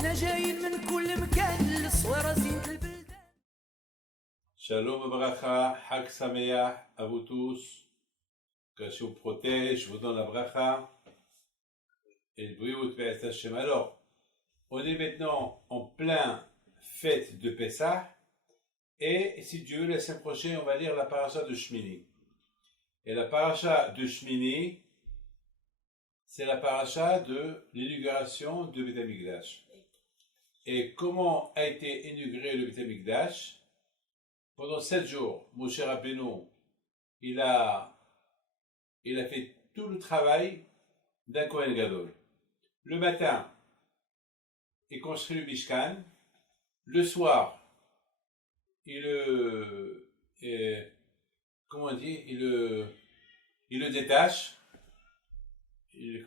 حنا جايين من كل مكان للصويرة زينة البلدان. Shalom Abracha, Chag Sameach à vous tous, que je vous protège, je vous donne la bracha et le briut Be'ez Hashem. Alors, on est maintenant en plein fête de Pessah et si Dieu veut, la semaine prochaine, on va lire la paracha de Shmini. Et la paracha de Shmini, c'est la paracha de l'inauguration de Beth Amikdash. Et comment a été inauguré le Beth Amikdash? Pendant 7 jours, Moshe Rabbeinu, il a fait tout le travail d'un Kohen Gadol. Le matin, il construit le Mishkan. Le soir, il le détache. Il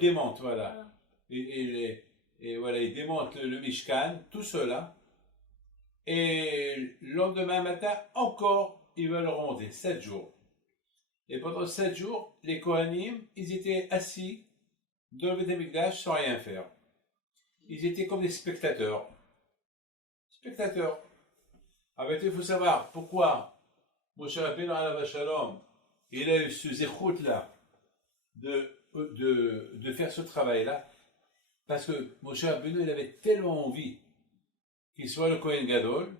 démonte, voilà. Il démonte le Mishkan, tout seul, hein. Et le lendemain matin, encore, ils veulent remonter, 7 jours. Et pendant 7 jours, les Kohanim, ils étaient assis dans le Beth Amikdash sans rien faire. Ils étaient comme des spectateurs. Spectateurs. Alors, il faut savoir pourquoi Moshe Rabbeinu alav shalom, il a eu ce zéchout-là de faire ce travail-là. Parce que Moshe Rabbeinu, il avait tellement envie qu'il soit le Kohen Gadol.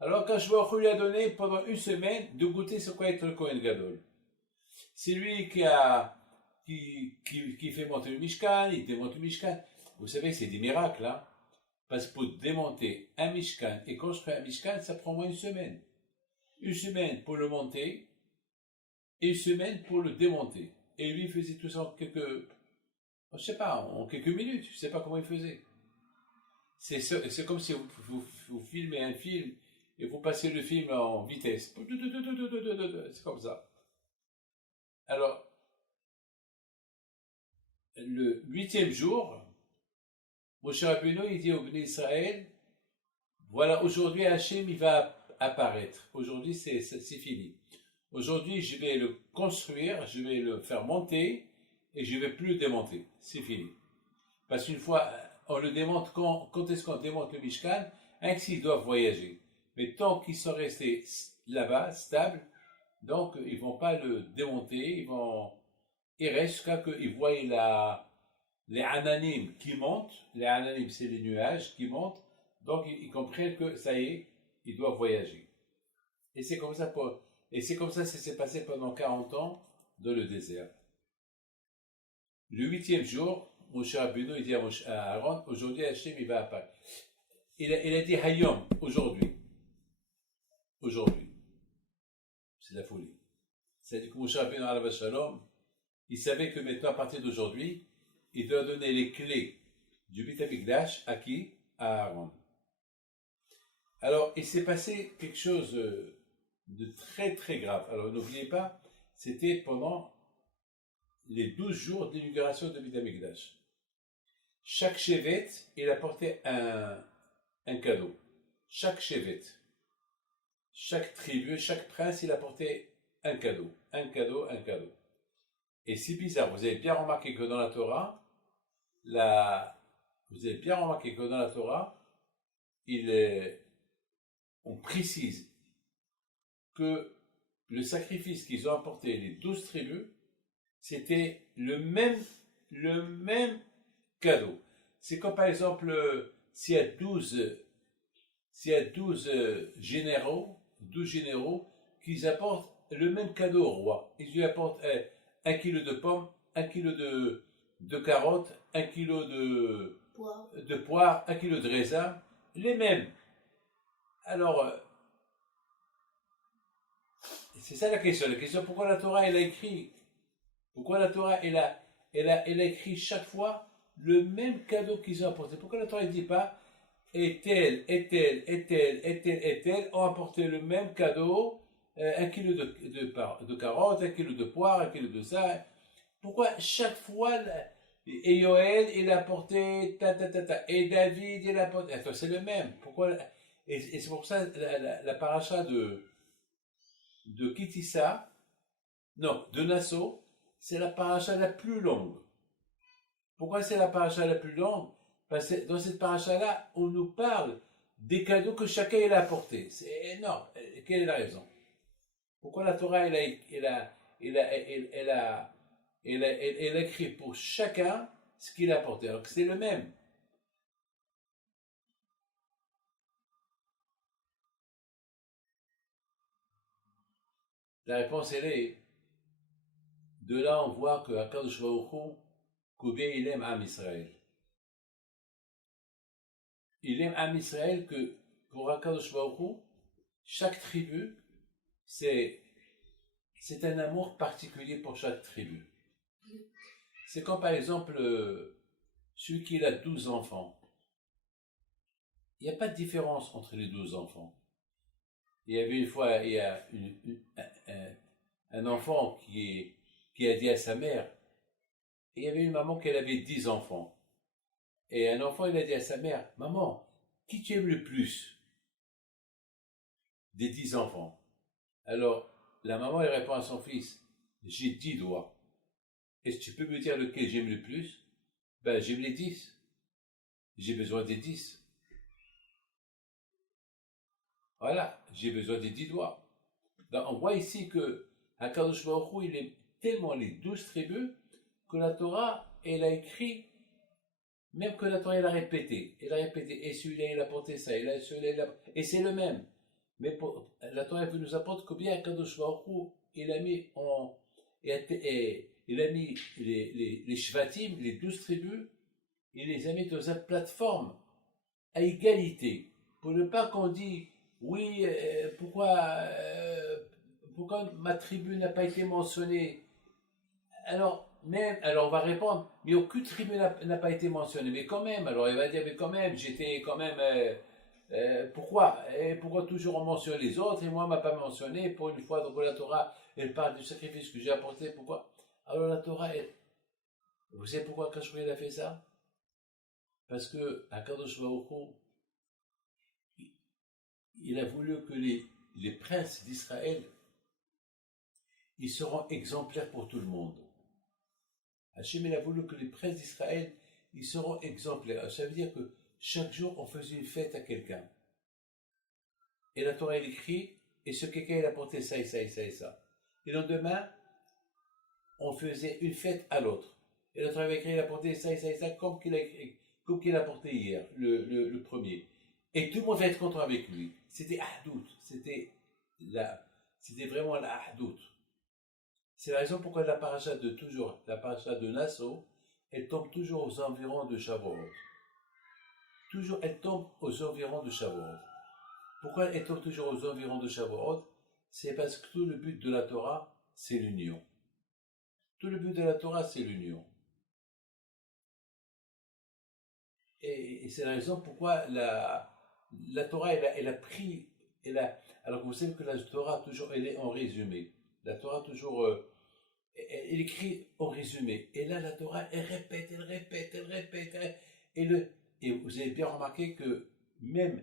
Alors quand Baruch Hu lui a donné pendant une semaine de goûter ce qu'est être le Kohen Gadol. C'est lui qui fait monter le Mishkan, il démonte le Mishkan. Vous savez, c'est des miracles, hein. Parce que pour démonter un Mishkan et construire un Mishkan, ça prend moins une semaine. Une semaine pour le monter et une semaine pour le démonter. Et lui, il faisait tout ça en quelques minutes. Je ne sais pas comment il faisait. C'est comme si vous filmez un film et vous passez le film en vitesse. C'est comme ça. Alors, le 8e jour, Moshe Rabbeinu, il dit au Bnei Israël, voilà, aujourd'hui Hachem, il va apparaître. Aujourd'hui, c'est fini. Aujourd'hui, je vais le construire, je vais le faire monter et je ne vais plus le démonter. C'est fini. Parce qu'une fois, on le démonte, quand est-ce qu'on démonte le Mishkan? Ainsi, ils doivent voyager. Mais tant qu'ils sont restés là-bas, stables, donc ils ne vont pas le démonter, ils restent jusqu'à ce qu'ils voient les ananim qui montent. Les ananim, c'est les nuages qui montent. Donc ils comprennent que ça y est, ils doivent voyager. Et c'est comme ça ça s'est passé pendant 40 ans dans le désert. Le 8e jour, Moshe Rabbeinu, il dit à Aaron, aujourd'hui Hachem, il va apparaître. Il a dit Hayom, aujourd'hui. Aujourd'hui. C'est la folie. C'est-à-dire que Moshe Rabbeinu alav shalom, il savait que maintenant, à partir d'aujourd'hui, il doit donner les clés du Beth Amikdash à qui? À Aaron. Alors, il s'est passé quelque chose de très très grave. Alors, n'oubliez pas, c'était pendant les 12 jours d'inauguration de Beth Amikdash. Chaque chevet, il apportait un cadeau. Chaque chevet, chaque tribu, chaque prince, il apportait un cadeau. Un cadeau, un cadeau. Et c'est bizarre, vous avez bien remarqué que dans la Torah, on précise que le sacrifice qu'ils ont apporté, les 12 tribus, c'était le même cadeau. C'est comme par exemple, s'il y a 12 généraux qui apportent le même cadeau au roi. Ils lui apportent 1 kilo de pommes, 1 kilo de carottes, 1 kilo de poire, 1 kilo de raisin, les mêmes. Alors, c'est ça la question. La question, pourquoi la Torah, elle a écrit? Pourquoi la Torah, elle a écrit chaque fois le même cadeau qu'ils ont apporté? Pourquoi la Torah ne dit pas et tel ont apporté le même cadeau, 1 kilo de carottes, 1 kilo de poire, 1 kilo de ça? Pourquoi chaque fois, et Yoël, il a apporté et David, il a apporté, enfin, c'est le même. Pourquoi? Et c'est pour ça la paracha de Kitissa, non, de Nassau, c'est la paracha la plus longue. Pourquoi c'est la paracha la plus longue? Parce que dans cette paracha-là, on nous parle des cadeaux que chacun il a apportés. C'est énorme. Quelle est la raison? Pourquoi la Torah, elle a écrit pour chacun ce qu'il a apporté, alors que c'est le même. La réponse, elle est, de là on voit que Akadosh Baruch Hu, combien il aime Am Israël. Il aime Am Israël que pour Akadosh Baruch Hu, chaque tribu, c'est un amour particulier pour chaque tribu. C'est comme par exemple celui qui a 12 enfants. Il n'y a pas de différence entre les 12 enfants. Il y avait une fois, il y a un enfant qui a dit à sa mère, et il y avait une maman qui avait 10 enfants. Et un enfant, il a dit à sa mère, maman, qui tu aimes le plus des 10 enfants? Alors, la maman, elle répond à son fils, j'ai 10 doigts. Est-ce que tu peux me dire lequel j'aime le plus? Ben, j'aime les 10. J'ai besoin des 10. Voilà, j'ai besoin des 10 doigts. Donc, on voit ici que Akadosh Baruch Hu, il aime tellement les 12 tribus que la Torah, elle a écrit, même que la Torah, elle a répété. Elle a répété, et celui-là, il a porté ça, et celui-là, il a... Et c'est le même. Mais la Torah, elle nous apporte combien Akadosh Baruch Hu, il a mis il a mis les Shvatim, les 12 tribus, il les a mis dans une plateforme à égalité. Pour ne pas qu'on dise, oui, pourquoi ma tribu n'a pas été mentionnée? Alors on va répondre, mais aucune tribu n'a pas été mentionnée. Mais quand même, alors il va dire, mais quand même, j'étais quand même... pourquoi toujours on mentionne les autres et moi on m'a pas mentionné pour une fois? Donc la Torah, elle parle du sacrifice que j'ai apporté. Pourquoi? Alors la Torah, vous savez pourquoi Akadosh Baruch Hu a fait ça? Parce que Akadosh Baruch Hu, il a voulu que les princes d'Israël, ils seront exemplaires pour tout le monde. Hachem, il a voulu que les princes d'Israël, ils seront exemplaires. Ça veut dire que chaque jour, on faisait une fête à quelqu'un. Et la Torah, elle écrit, et ce quelqu'un, il a porté ça et ça et ça et ça. Et le lendemain, on faisait une fête à l'autre. Et la Torah avait écrit, il a porté ça et ça et ça, comme qu'il a porté hier, le premier. Et tout le monde va être content avec lui. C'était Ahdout. C'était vraiment la Ahdout. C'est la raison pourquoi la paracha de Nassau, elle tombe toujours aux environs de Shavuot. Toujours, elle tombe aux environs de Shavuot. Pourquoi elle tombe toujours aux environs de Shavuot? C'est parce que tout le but de la Torah, c'est l'union. Tout le but de la Torah, c'est l'union. Et c'est la raison pourquoi la Torah, elle a pris... alors que vous savez que la Torah, toujours, elle est en résumé. La Torah, toujours... elle écrit en résumé. Et là, la Torah, elle répète. Et vous avez bien remarqué que même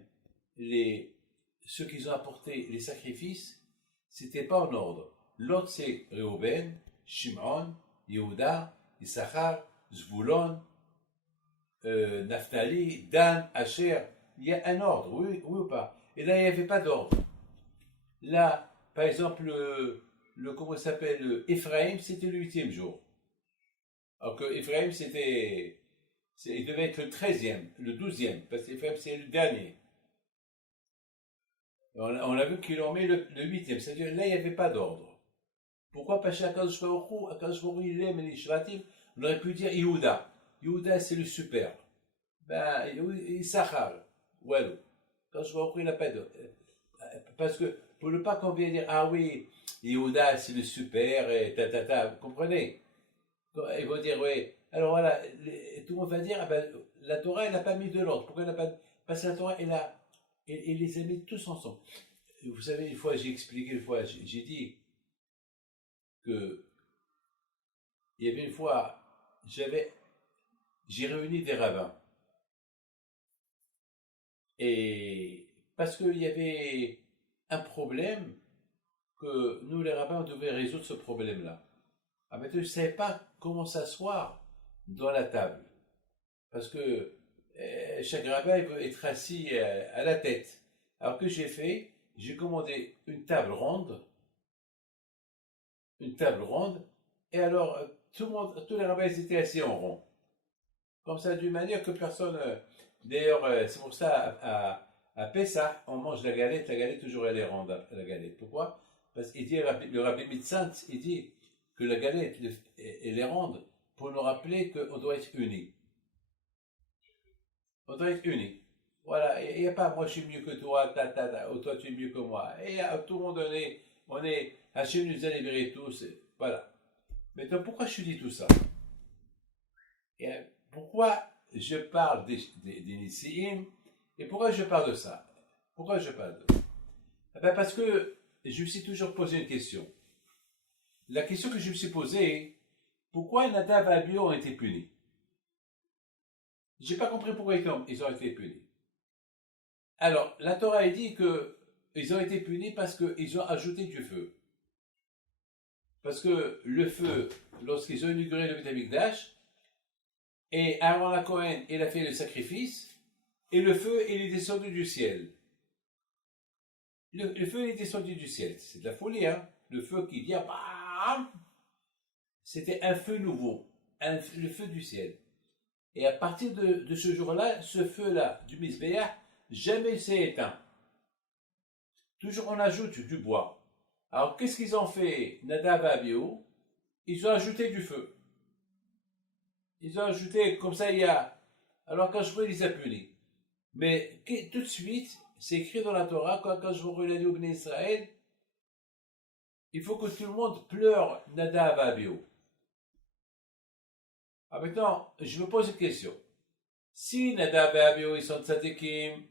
ceux qui ont apporté les sacrifices, c'était pas en ordre. L'autre, c'est Reuben, Shimon, Yehuda, Issachar, Zvulon, Naphtali, Dan, Asher. Il y a un ordre, oui ou pas? Et là, il n'y avait pas d'ordre. Là, par exemple, comment ça s'appelle, Ephraim, c'était le 8e jour. Alors que Ephraim, il devait être le 13e, le 12e, parce qu'Ephraim, c'est le dernier. On a vu qu'ils l'ont mis le 8e, c'est-à-dire là, il n'y avait pas d'ordre. Pourquoi pas chez Akadosh Baruch Hu? Akadosh Baruch Hu, il aime les Shvatim. On aurait pu dire Yehuda. Yehuda, c'est le super. Ben, Issachar. Well, Akadosh Baruch Hu, il n'a pas d'ordre. Parce que, pour ne pas qu'on vienne dire, ah oui, Yehuda, c'est le super, et vous comprenez? Ils vont dire, oui. Alors voilà, tout le monde va dire, ah ben, la Torah, elle n'a pas mis de l'ordre. Pourquoi elle n'a pas... Parce que la Torah, elle les a mis tous ensemble. Vous savez, une fois, j'ai expliqué, j'ai dit que il y avait une fois, j'ai réuni des rabbins. Et parce qu'il y avait un problème que nous, les rabbins, on devait résoudre ce problème-là. Ah, mais je ne savais pas comment s'asseoir dans la table. Parce que chaque rabbin veut être assis à la tête. Alors que j'ai fait, j'ai commandé une table ronde, et alors tous les rabbins étaient assis en rond. Comme ça, d'une manière que personne. D'ailleurs, c'est pour ça, à Pessah, on mange la galette toujours elle est ronde, la galette. Pourquoi? Parce qu'il dit, le rabbi Mitzant, il dit que la galette, elle est ronde pour nous rappeler qu'on doit être unis. On doit être unis. Voilà, il n'y a pas moi je suis mieux que toi, ou toi tu es mieux que moi. Et à tout le monde on est, Hachem nous a libérés tous, voilà. Maintenant, pourquoi je te dis tout ça? Et pourquoi je parle des Nissim et pourquoi je parle de ça? Pourquoi je parle de ça? Parce que je me suis toujours posé une question. La question que je me suis posée, pourquoi Nadav et Abihu ont été punis? Je n'ai pas compris pourquoi ils ont été punis. Alors, la Torah dit qu'ils ont été punis parce qu'ils ont ajouté du feu. Parce que le feu, lorsqu'ils ont inauguré le Beth Amikdash, et Aaron la Cohen, il a fait le sacrifice, et le feu, il est descendu du ciel. Le feu, il est descendu du ciel. C'est de la folie, hein. Le feu qui vient, bam. C'était un feu nouveau, le feu du ciel. Et à partir de ce jour-là, ce feu-là, du Mizbeach, jamais s'est éteint. Toujours on ajoute du bois. Alors qu'est-ce qu'ils ont fait, Nadav et Abihu? Ils ont ajouté du feu. Ils ont ajouté, comme ça il y a. Alors quand je vois, ils les a punis. Mais tout de suite, c'est écrit dans la Torah, quand je vois il a dit au Bnei Israël, il faut que tout le monde pleure Nadav et Abihu. Alors maintenant, je me pose une question. Si Nadav et Abihu, ils sont tzadikim,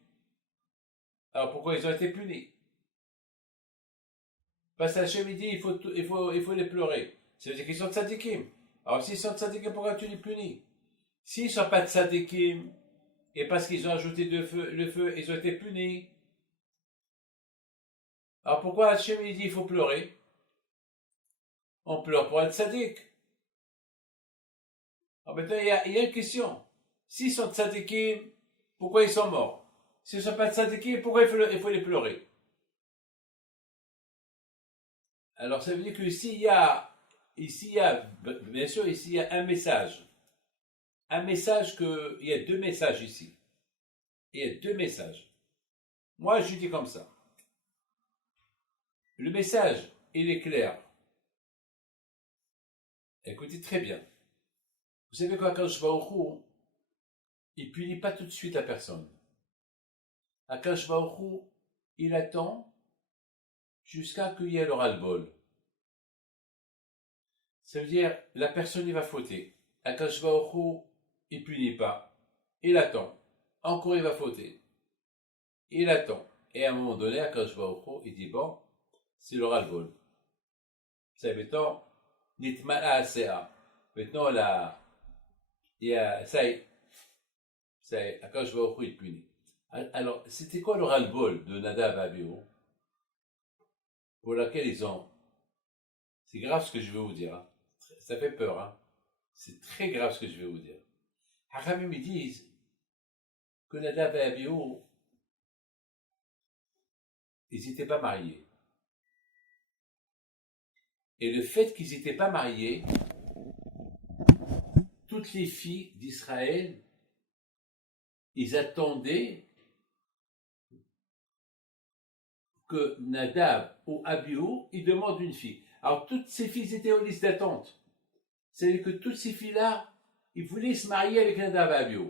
alors pourquoi ils ont été punis? Parce qu'Hachem dit il faut les pleurer. Ça veut dire qu'ils sont tzadikim. Alors s'ils sont tzadikim, pourquoi tu les punis? S'ils ne sont pas tzadikim, et parce qu'ils ont ajouté le feu, ils ont été punis. Alors pourquoi Hachem dit il faut pleurer? On pleure pour un tzadik. Alors maintenant il y a une question. S'ils sont tzadikim, pourquoi ils sont morts? S'ils ne sont pas tzadikim, pourquoi il faut les pleurer? Alors ça veut dire que ici il y a, bien sûr, ici il y a un message. Il y a deux messages ici. Il y a deux messages. Moi je dis comme ça. Le message, il est clair. Écoutez très bien. Vous savez quoi, quand je vais au Chou, il ne punit pas tout de suite la personne. Quand je vais au Chou, il attend jusqu'à qu'il y ait le ras-le-bol. Ça veut dire, la personne, il va fauter. Quand je vais au Chou, il ne punit pas. Il attend. Encore, il va fauter. Il attend. Et à un moment donné, quand je vais au Chou, il dit, bon, c'est le ras-le-bol. C'est maintenant, nitma'a asea. Maintenant, là, il y a, ça y est, quand je vais au Chou, il punit. Alors, c'était quoi le ras-le-bol de Nadav et Abihu? Pour laquelle ils ont. C'est grave ce que je vais vous dire. Hein. Ça fait peur. Hein. C'est très grave ce que je vais vous dire. Haramim, ils disent que Nadav et Abihu, ils n'étaient pas mariés. Et le fait qu'ils n'étaient pas mariés, toutes les filles d'Israël, ils attendaient que Nadav ou Abihu, ils demandent une fille. Alors toutes ces filles étaient en liste d'attente. C'est-à-dire que toutes ces filles-là, ils voulaient se marier avec Nadav et Abihu.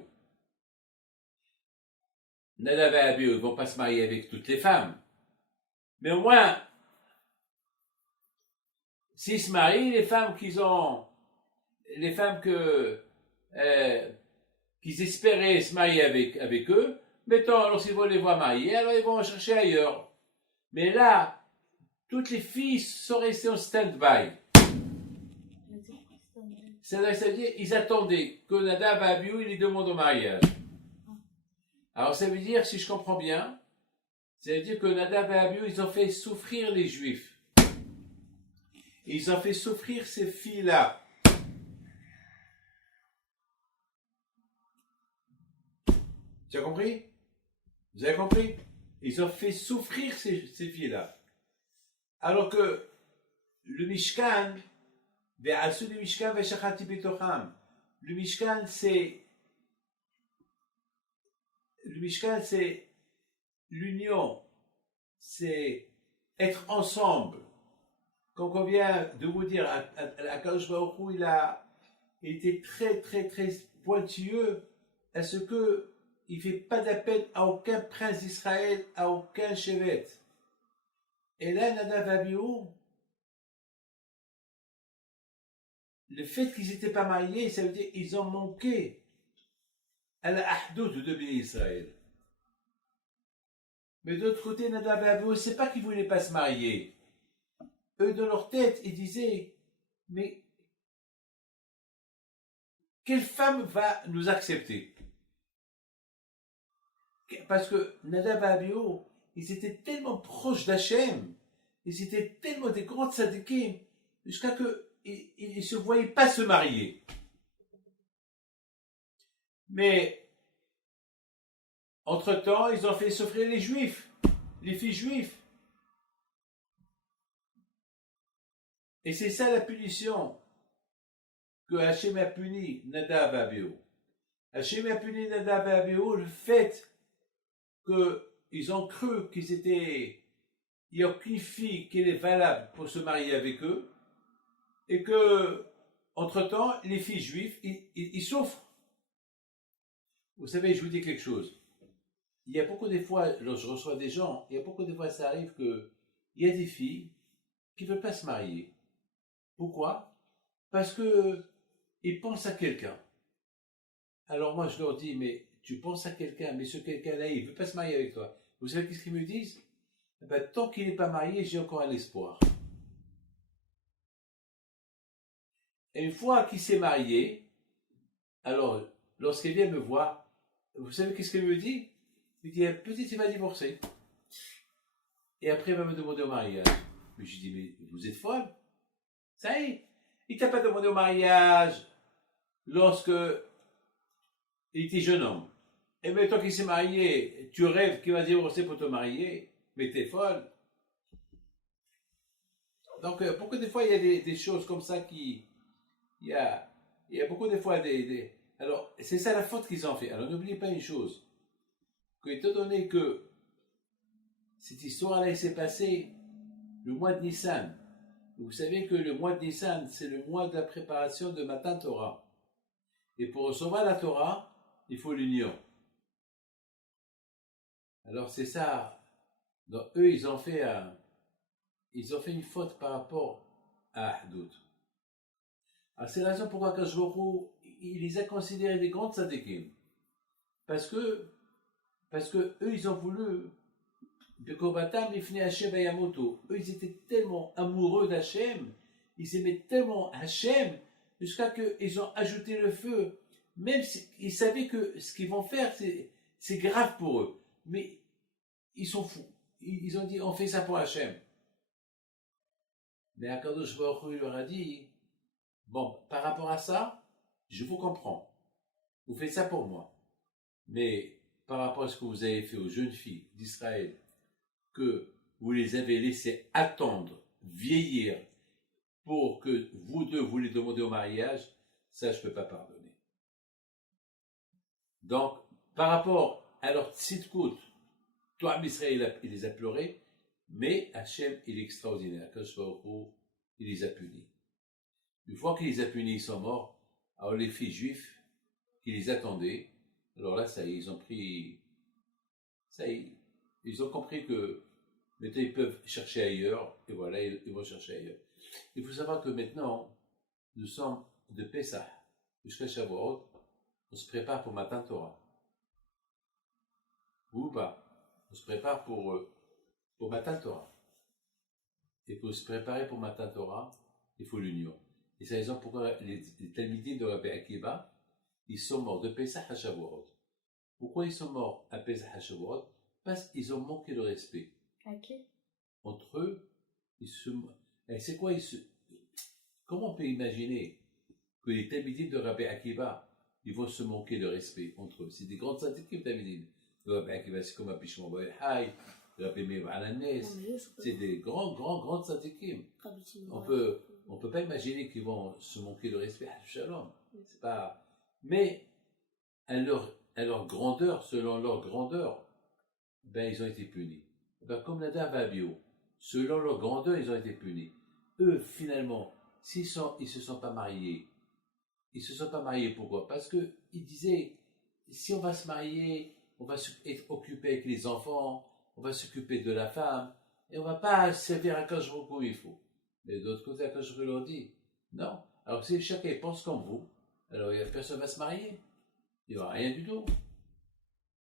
Nadav et Abihu ne vont pas se marier avec toutes les femmes. Mais au moins, s'ils se marient, les femmes qu'ils espéraient se marier avec eux, mettons, lorsqu'ils vont les voir mariés, alors ils vont en chercher ailleurs. Mais là, toutes les filles sont restées en stand-by. C'est-à-dire, ils attendaient que Nadav et Abihu, ils les demandent au mariage. Alors ça veut dire, si je comprends bien, ça veut dire que Nadav et Abihu, ils ont fait souffrir les Juifs. Ils ont fait souffrir ces filles-là. Tu as compris? Vous avez compris? Ils ont fait souffrir ces filles-là. Alors que le Mishkan, le Mishkan, c'est l'union, c'est être ensemble. Comme on vient de vous dire, Akadosh Baruch Hu, il a été très, très, très pointilleux à ce que il ne fait pas d'appel à aucun prince d'Israël, à aucun chevet. Et là, Nadav et Abihu, le fait qu'ils n'étaient pas mariés, ça veut dire qu'ils ont manqué à la ahdout de Béni Israël. Mais d'autre côté, Nadav et Abihu, c'est pas qu'ils ne voulaient pas se marier. Eux, dans leur tête, ils disaient, mais quelle femme va nous accepter? Parce que Nadav et Abihu, ils étaient tellement proches d'Hachem, ils étaient tellement des grands tzadikim, jusqu'à que ils ne se voyaient pas se marier. Mais, entre-temps, ils ont fait souffrir les juifs, les filles juives. Et c'est ça la punition que Hachem a puni Nadav et Abihu. Hachem a puni Nadav et Abihu le fait qu'ils ont cru il n'y a aucune fille qui est valable pour se marier avec eux, et que, entre-temps, les filles juives, ils souffrent. Vous savez, je vous dis quelque chose. Il y a beaucoup de fois, lorsque je reçois des gens, il y a beaucoup de fois, ça arrive qu'il y a des filles qui ne veulent pas se marier. Pourquoi? Parce qu'ils pensent à quelqu'un. Alors moi, je leur dis, mais tu penses à quelqu'un, mais ce quelqu'un-là, il ne veut pas se marier avec toi. Vous savez qu'est-ce qu'ils me disent? Ben, tant qu'il n'est pas marié, j'ai encore un espoir. Et une fois qu'il s'est marié, alors, lorsqu'il vient me voir, vous savez qu'est-ce qu'il me dit? Il dit, peut-être il va divorcer. Et après, il va me demander au mariage. Mais je dis, mais vous êtes folle? Ça y est, il t'a pas demandé au mariage lorsque il était jeune homme. Et maintenant qu'il s'est marié, tu rêves qu'il va divorcer pour te marier, mais t'es folle. Donc, beaucoup de fois, il y a des choses comme ça il y a beaucoup de fois alors, c'est ça la faute qu'ils ont fait. Alors, n'oubliez pas une chose, que étant donné que cette histoire-là s'est passée le mois de Nissan, vous savez que le mois de Nissan, c'est le mois de la préparation de Matan Torah. Et pour recevoir la Torah, il faut l'union. Alors, c'est ça. Donc, eux, ils ont fait une faute par rapport à Ahdout. Alors, c'est la raison pourquoi Akadosh Baruch Hu, il les a considérés des grands tzadikim. Parce que eux, ils ont voulu Bekobatam Ifne Hashem Bayamoto. Eux, ils étaient tellement amoureux d'Hachem, ils aimaient tellement Hachem, jusqu'à qu'ils ont ajouté le feu. Même s'ils savaient que ce qu'ils vont faire, c'est grave pour eux. Mais ils sont fous. Ils ont dit, on fait ça pour Hachem. Mais Akadosh Baruch Hu leur a dit, bon, par rapport à ça, je vous comprends. Vous faites ça pour moi. Mais par rapport à ce que vous avez fait aux jeunes filles d'Israël, que vous les avez laissées attendre, vieillir, pour que vous deux vous les demandiez au mariage, ça je ne peux pas pardonner. Donc, par rapport à leur tzidkout, toi, Israël, il les a pleurés, mais Hachem, il est extraordinaire. Akadosh Baruch Hu, il les a punis. Une fois qu'il les a punis, ils sont morts. Alors les filles juives qui les attendaient, alors là, ça y est, ils ont pris... Ça y est, ils ont compris que maintenant ils peuvent chercher ailleurs, et voilà, ils vont chercher ailleurs. Il faut savoir que maintenant, nous sommes de Pessah jusqu'à Shavuot, on se prépare pour Matan Torah. Ou pas? On se prépare pour Matan Torah. Et pour se préparer pour Matan Torah, il faut l'union. Et c'est la raison pourquoi les Talmidim de Rabbi Akiva, ils sont morts de Pessah à Shavuot. Pourquoi ils sont morts à Pessah à Shavuot? Parce qu'ils ont manqué de respect. Ok. Entre eux, et c'est quoi comment on peut imaginer que les Talmidim de Rabbi Akiva, ils vont se manquer de respect entre eux. C'est des grandes tzadikim, David. C'est comme Abishon Boyhai, Rabbi Meir Alanes. C'est des grands tzadikim. On peut pas imaginer qu'ils vont se manquer de respect. Shalom. C'est pas. Mais à leur grandeur, selon leur grandeur, ben ils ont été punis. Ben, comme Nadav et Abihu, selon leur grandeur, ils ont été punis. Eux, finalement, ils se sont pas mariés. Ils se sont pas mariés, pourquoi? Parce que ils disaient, si on va se marier, on va être occupé avec les enfants, on va s'occuper de la femme, et on va pas servir Akadosh Baruch Hu comme il faut. Mais de l'autre côté, Akadosh Baruch Hu leur dit, non. Alors si chacun pense comme vous, alors personne va se marier. Il n'y aura rien du tout.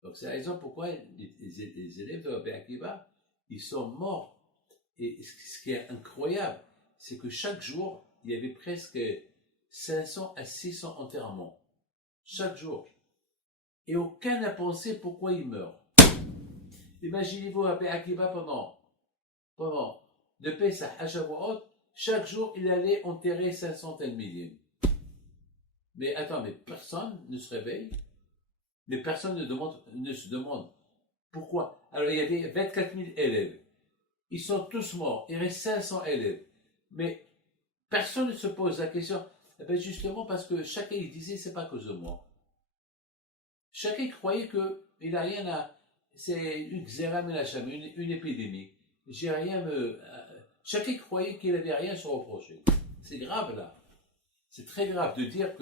Donc c'est la raison pourquoi les élèves de Rabbi Akiva, ils sont morts. Et ce qui est incroyable, c'est que chaque jour, il y avait presque 500 à 600 enterrements. Chaque jour. Et aucun n'a pensé pourquoi il meurt. Imaginez-vous Rabbi Akiva pendant de Pesach à Shavuot, chaque jour il allait enterrer 500 millième. Mais attends, mais personne ne se réveille, mais personne ne se demande pourquoi. Alors il y avait 24 000 élèves, ils sont tous morts, il reste 500 élèves, mais personne ne se pose la question. Eh bien justement parce que chacun il disait c'est pas à cause de moi. Chacun croyait que il a rien à, c'est une xéra melacham, une épidémie. J'ai rien chacun croyait qu'il avait rien à se reprocher. C'est grave là. C'est très grave de dire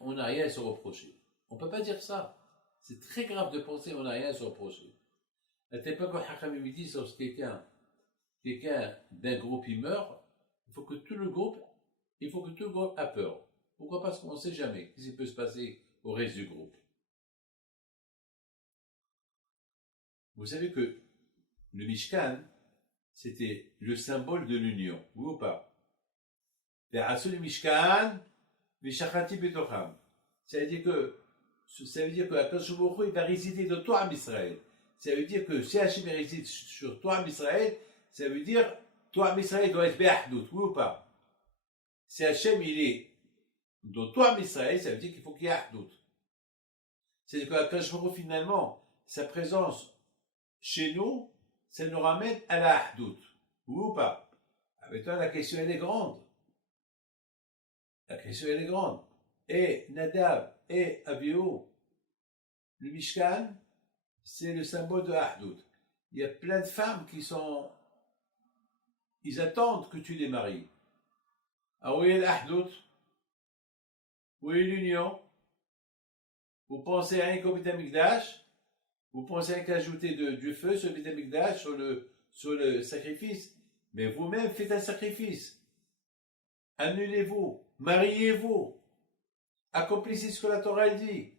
on n'a rien à se reprocher. On ne peut pas dire ça. C'est très grave de penser qu'on n'a rien à se reprocher. À tel point que Hakam me dit, lorsque quelqu'un d'un groupe il meurt, il faut que tout le groupe a peur. Pourquoi? Parce qu'on ne sait jamais ce qui peut se passer au reste du groupe. Vous savez que le Mishkan, c'était le symbole de l'union, oui ou pas? Ça veut dire que Akadosh Baruch Hu, il va résider dans toi en Israël. Ça veut dire que si Hachem réside sur toi en Israël, ça veut dire toi en Israël doit être Be'ahdout, oui ou pas? Si Hachem il est dans toi en Israël, ça veut dire qu'il faut qu'il y ait Ahdout. C'est-à-dire que Akadosh Baruch Hu, finalement, sa présence chez nous, ça nous ramène à la Ahdout, oui ou pas? Avec toi, la question elle est grande. La question elle est grande. Et Nadav et Abihu, le Mishkan, c'est le symbole de Ahdout. Il y a plein de femmes ils attendent que tu les maries. Alors où est l'Ahdout? Où est l'union? Vous pensez à un qu'au Beth Amikdash? Vous pensez à qu'ajouter du feu sur le Beth Amikdash, sur le sacrifice? Mais vous-même faites un sacrifice. Annulez-vous, mariez-vous, accomplissez ce que la Torah dit.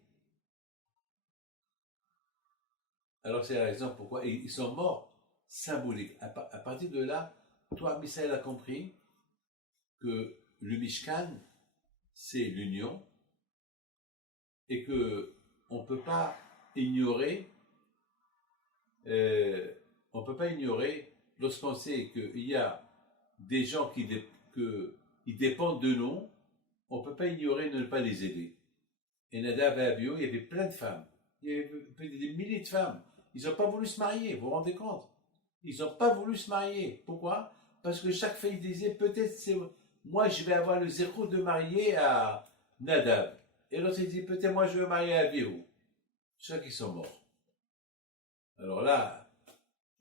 Alors c'est la raison pourquoi ils sont morts symboliques. À partir de là, toi, Misaël, a compris que le Mishkan, c'est l'union et que on peut pas ignorer lorsqu'on sait qu'il y a des gens qui dépendent de nous, on ne peut pas ignorer de ne pas les aider. Et Nadav et Abihu, il y avait plein de femmes. Il y avait des milliers de femmes. Ils n'ont pas voulu se marier, vous vous rendez compte? Ils n'ont pas voulu se marier. Pourquoi? Parce que chaque fille disait, peut-être moi je vais avoir le zéro de marier à Nadav. Et l'autre il dit, peut-être moi je vais marier à Abihu. C'est ça qui sont morts. Alors là,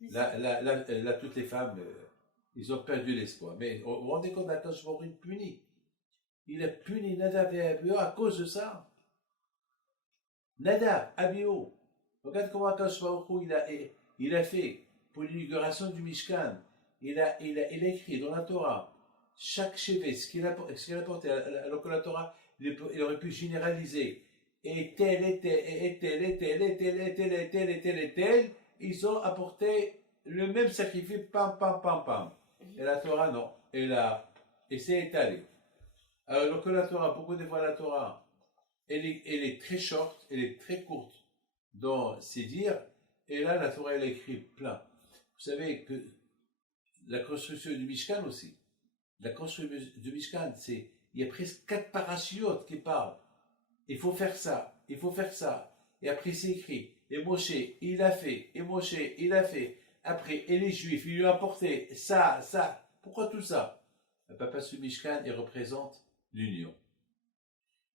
toutes les femmes, ils ont perdu l'espoir. Mais vous vous rendez compte, d'Akadosh Baruch Hu punit. Il a puni Nadav et Abihu à cause de ça. Nadav, Abihu. Regarde comment Akadosh Baruch Hu il a fait pour l'inauguration du Mishkan. Il a écrit dans la Torah chaque chevet, ce qu'il apportait, alors que la Torah, il aurait pu généraliser. Et tel, ils ont apporté le même sacrifice, pam. Et la Torah, non. Et c'est étalé. Alors que la Torah, beaucoup de fois la Torah, elle est très short, elle est très courte dans ses dires, et là la Torah elle a écrit plein. Vous savez que la construction du Mishkan aussi, la construction du Mishkan, il y a presque 4 parachiotes qui parlent. il faut faire ça, il faut faire ça. Et après, c'est écrit. Et Moshe, il a fait. Et Moshe, il a fait. Après, et les Juifs, ils lui ont apporté ça, ça. Pourquoi tout ça? Parce que le Mishkan, il représente l'union.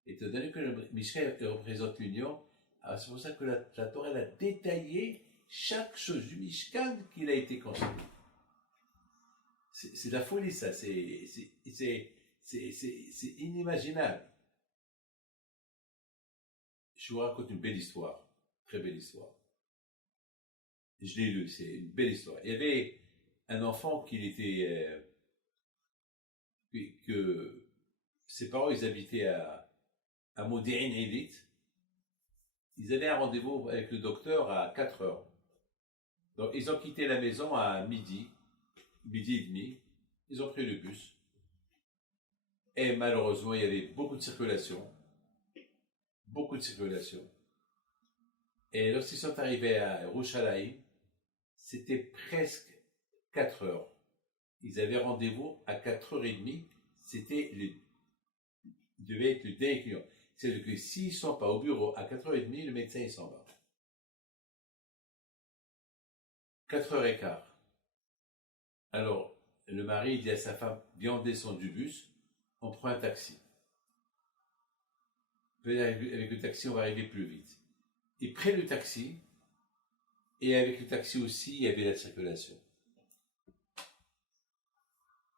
Étant donné que le Mishkan il représente l'union, c'est pour ça que la Torah elle a détaillé chaque chose du Mishkan qu'il a été construit. C'est de la folie, ça. C'est inimaginable. Je vous raconte une belle histoire. Très belle histoire. Je l'ai lu, c'est une belle histoire. Il y avait un enfant que ses parents, ils habitaient à Modi'in Eilit. Ils avaient un rendez-vous avec le docteur à 4 heures. Donc, ils ont quitté la maison à midi et demi. Ils ont pris le bus. Et malheureusement, il y avait beaucoup de circulation. Beaucoup de circulation. Et lorsqu'ils sont arrivés à Yerushalayim, c'était presque 4 heures. Ils avaient rendez-vous à 4h30. Il devait être le dernier client. C'est-à-dire que s'ils ne sont pas au bureau à 4h30, le médecin il s'en va. 4h15. Alors, le mari dit à sa femme, viens, on descend du bus, on prend un taxi. Avec le taxi, on va arriver plus vite. Ils prennent le taxi, et avec le taxi aussi, il y avait la circulation.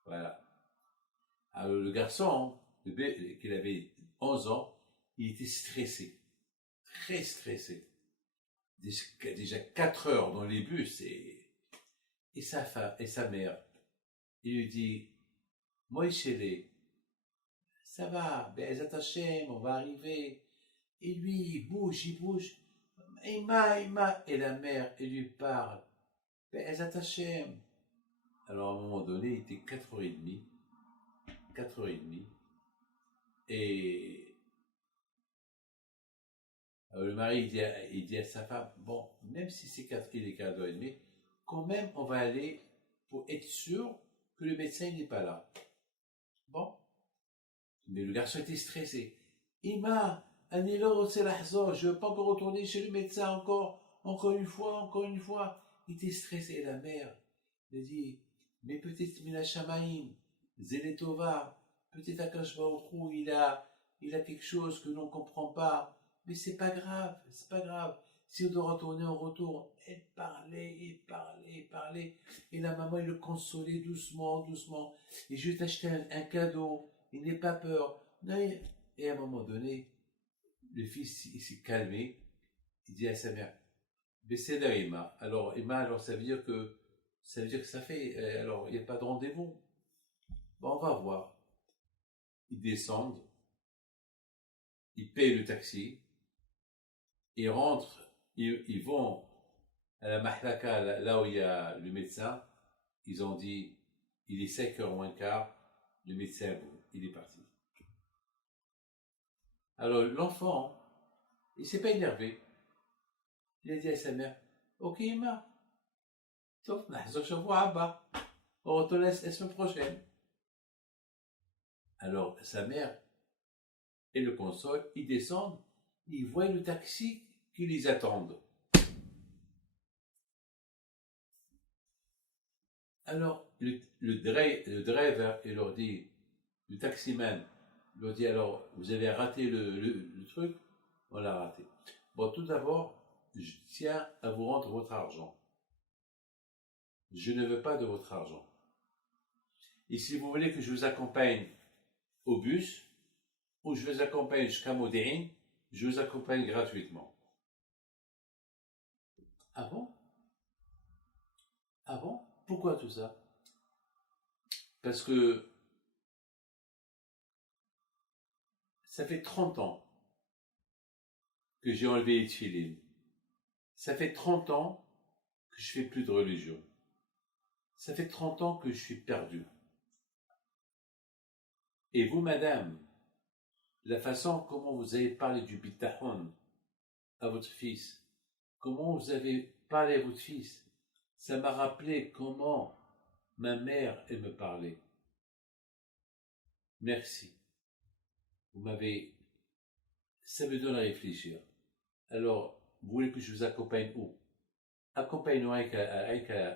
Voilà. Alors, le garçon, qu'il avait 11 ans, il était stressé. Très stressé. Déjà 4 heures dans les bus, et sa femme, et sa mère, il lui dit, Moïse, ça va, Be'ezat Hashem, on va arriver. Et lui, il bouge. Ima, et la mère, elle lui parle, Be'ezat Hashem. Alors, à un moment donné, il était 4h30, et alors, le mari, il dit à sa femme, bon, même si il est 4h30, quand même, on va aller pour être sûr que le médecin n'est pas là. Bon. Mais le garçon était stressé. Ima, Anilo, c'est l'ahzor, je ne veux pas encore retourner chez le médecin encore une fois. Il était stressé. Et la mère, elle dit, mais peut-être Mina Shamaim, Zeletova, peut-être Akash Baruch Hu, il a quelque chose que l'on ne comprend pas. Mais c'est pas grave. Si on doit retourner, on retourne. Elle parlait. Et la maman, elle le consolait doucement. Et je vais t'acheter un cadeau. Il n'ait pas peur. Et à un moment donné, le fils, il s'est calmé. Il dit à sa mère, baissez là, Emma. Alors, ça veut dire que ça fait, alors, il n'y a pas de rendez-vous. Bon, on va voir. Ils descendent. Ils payent le taxi. Ils rentrent. Ils vont à la Mahlaka, là où il y a le médecin. Ils ont dit, il est 5h moins quart. Le médecin, bon, il est parti. Alors, l'enfant, il ne s'est pas énervé. Il a dit à sa mère, ok, ma, on retourne la semaine prochaine. Alors, sa mère, elle le console, ils descendent, ils voient le taxi qui les attendent. Alors, le driver, il leur dit, le taximan, il leur dit, alors, vous avez raté le truc? On l'a raté. Bon, tout d'abord, je tiens à vous rendre votre argent. Je ne veux pas de votre argent. Et si vous voulez que je vous accompagne au bus, ou je vous accompagne jusqu'à Modi'in, je vous accompagne gratuitement. Ah bon? Pourquoi tout ça? Parce que ça fait 30 ans que j'ai enlevé les tefilines. Ça fait 30 ans que je fais plus de religion. Ça fait 30 ans que je suis perdu. Et vous, madame, la façon comment vous avez parlé du bitachon à votre fils, comment vous avez parlé à votre fils, ça m'a rappelé comment ma mère, elle me parlait. Merci. Vous m'avez ça me donne à réfléchir. Alors, vous voulez que je vous accompagne où? Accompagne-nous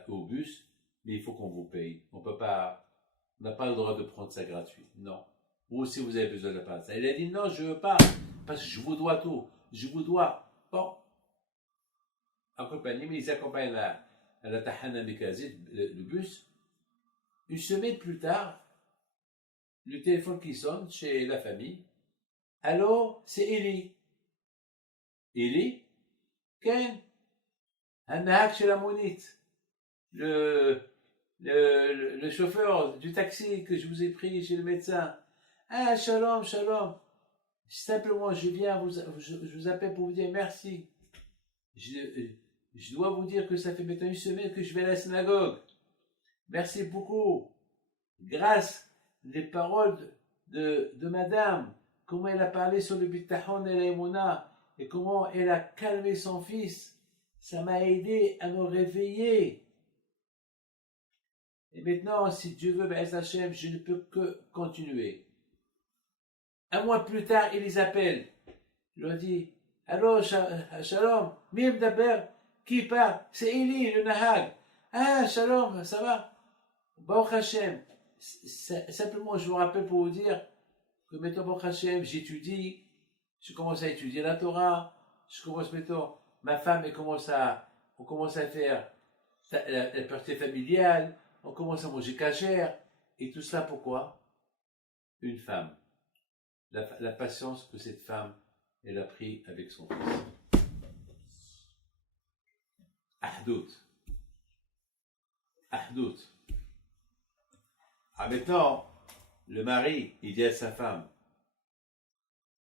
au bus, mais il faut qu'on vous paye. On peut pas, on n'a pas le droit de prendre ça gratuit. Non. Ou si vous avez besoin de passer. Elle a dit non, je veux pas, parce que je vous dois tout. Je vous dois. Bon. Accompagner, mais ils accompagnent à la Tahana Mekazit, le bus. Une semaine plus tard, le téléphone qui sonne chez la famille. Allô, c'est Eli. Eli? Ken? Un chez la monite. Le chauffeur du taxi que je vous ai pris chez le médecin. Ah, shalom, shalom. Simplement, je vous appelle pour vous dire merci. Je dois vous dire que ça fait maintenant une semaine que je vais à la synagogue. Merci beaucoup. Grâce les paroles de madame, comment elle a parlé sur le bitachon et l'aïmouna, et comment elle a calmé son fils, ça m'a aidé à me réveiller. Et maintenant, si Dieu veut, Be'ez Hashem, je ne peux que continuer. Un mois plus tard, il les appelle. Il leur dit, allô, shalom, Mim Daber, qui parle? C'est Eli, le Nahag. Ah, shalom, ça va? Baruch Hashem. Simplement, je vous rappelle pour vous dire que maintenant, Baruch Hashem, j'étudie, je commence à étudier la Torah, je commence maintenant, ma femme, on commence à faire la partie familiale, on commence à manger cachère, et tout cela pourquoi? Une femme. La patience que cette femme, elle a pris avec son fils. Ahdout. Ahdout. Ah, maintenant, le mari, il dit à sa femme,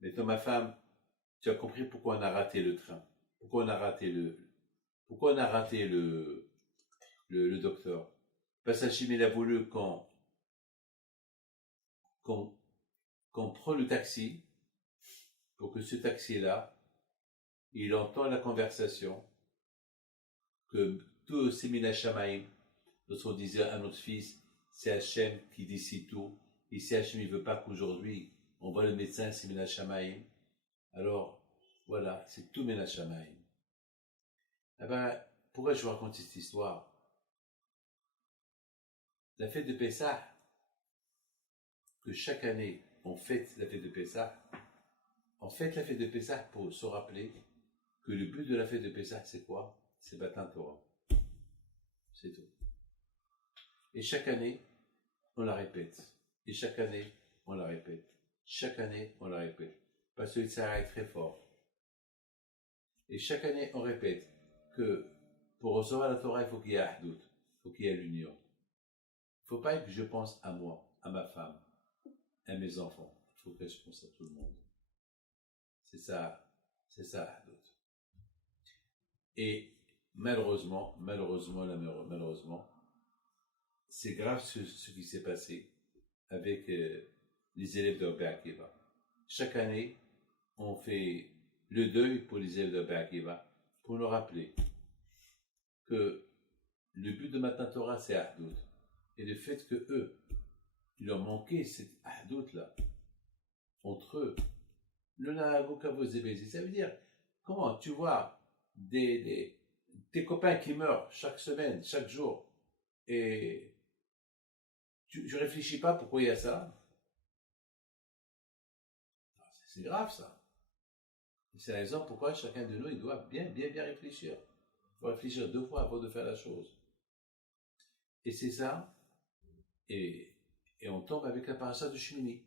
maintenant ma femme, tu as compris pourquoi on a raté le train, pourquoi on a raté le docteur. Parce qu'Hachim, il a voulu qu'on prend le taxi, pour que ce taxi-là, il entend la conversation, que tous ces Minashamaim, lorsqu'on disait à notre fils, c'est Hachem qui décide tout, et si Hachem ne veut pas qu'aujourd'hui, on voit le médecin, c'est Minashamaim, alors, voilà, c'est tout Minashamaim. Eh ben, pourquoi je vous raconte cette histoire? La fête de Pessah, que chaque année, on fête la fête de Pessah, on fête la fête de Pessah pour se rappeler que le but de la fête de Pessah, c'est quoi? C'est Matan Torah. C'est tout. Et chaque année, on la répète. Et chaque année, on la répète. Chaque année, on la répète. Parce que ça est très fort. Et chaque année, on répète que pour recevoir la Torah, il faut qu'il y ait Ahdout, il faut qu'il y ait l'union. Il ne faut pas que je pense à moi, à ma femme, à mes enfants. Il faut que je pense à tout le monde. C'est ça, Ahdout. Et malheureusement, c'est grave ce qui s'est passé avec les élèves de Rabbi Akiva. Chaque année, on fait le deuil pour les élèves de Rabbi Akiva, pour nous rappeler que le but de Matan Torah, c'est Ahdout. Et le fait que eux, il leur manquait cette Ahdout-là, entre eux, le Nahagou Kavod Zebezi, ça veut dire, comment tu vois tes copains qui meurent chaque semaine, chaque jour, et tu réfléchis pas pourquoi il y a ça? C'est grave ça. C'est la raison pourquoi chacun de nous, il doit bien réfléchir. Il faut réfléchir 2 fois avant de faire la chose. Et c'est ça, et on tombe avec la paracha de Shmini.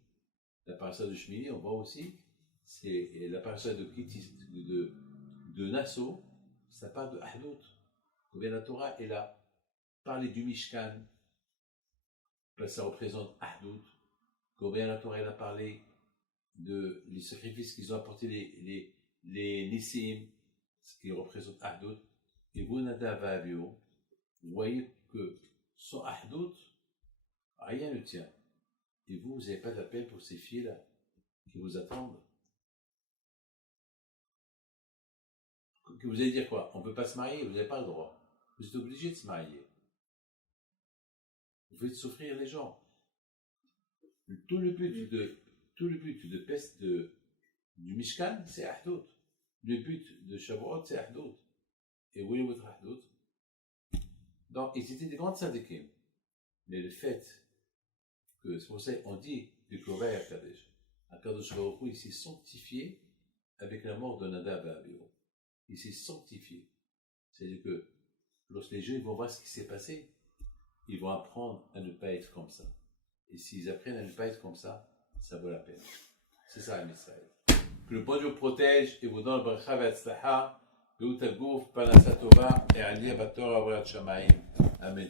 La paracha de Shmini, on voit aussi, c'est la paracha de Nassau, ça parle de Ahdout. Combien la Torah est là. Parler du Mishkan, ça représente Ahdout. Combien la Torah a parlé les sacrifices qu'ils ont apportés les Nissim, ce qui représente Ahdout. Et vous, Nadav Avio, vous voyez que sans Ahdout, rien ne tient. Et vous n'avez pas d'appel pour ces filles-là qui vous attendent. Que vous allez dire quoi? On ne peut pas se marier, vous n'avez pas le droit. Vous êtes obligé de se marier. Vous faites souffrir les gens. Tout le but de du Mishkan, c'est Ahdout. Le but de Shavuot, c'est Ahdout. Et où est votre Ahdout? Donc, ils étaient des grands tzadikim. Mais le fait que, c'est pour ça qu'on dit du Koré à Kadesh. Akadosh Baruch Hu, il s'est sanctifié avec la mort de Nadav et Abihu. Il s'est sanctifié. C'est-à-dire que lorsque les gens vont voir ce qui s'est passé, ils vont apprendre à ne pas être comme ça. Et s'ils apprennent à ne pas être comme ça, ça vaut la peine. C'est ça, Amisaï. Que le bon Dieu protège et vous donne bracha v'atzlaha, Geut haguf, parnasa tova, et aliyah batorah v'rat shamayim. Amen.